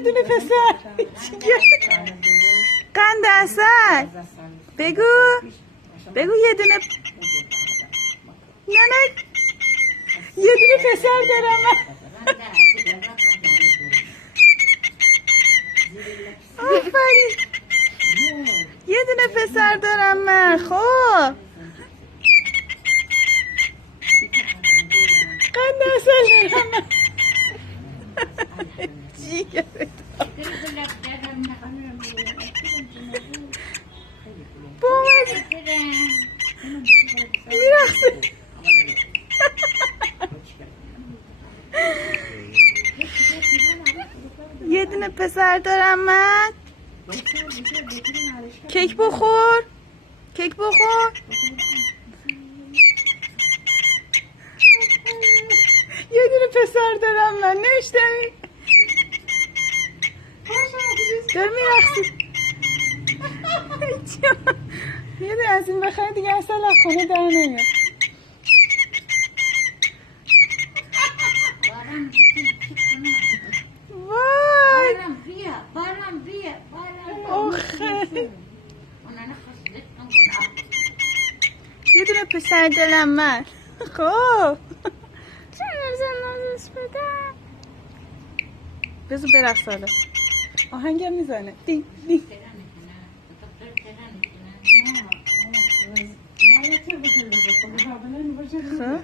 یه دونه پسر. قند اصل. بگو یه دونه. نه یه دونه پسر دارم من. آفرین. یه دونه پسر دارم من. خب قند اصل دارم من. یه دونه پسر دارم من. کیک بخور. یه دونه پسر دارم من. نمیشتمی دار میرخصی. یه دونه از این بخواه دیگه اصلا خونه در نمیاد. وای یه دونه پسر دلم من. خب بذار برقص حالا. آهنگم میزنه. دین دین. خب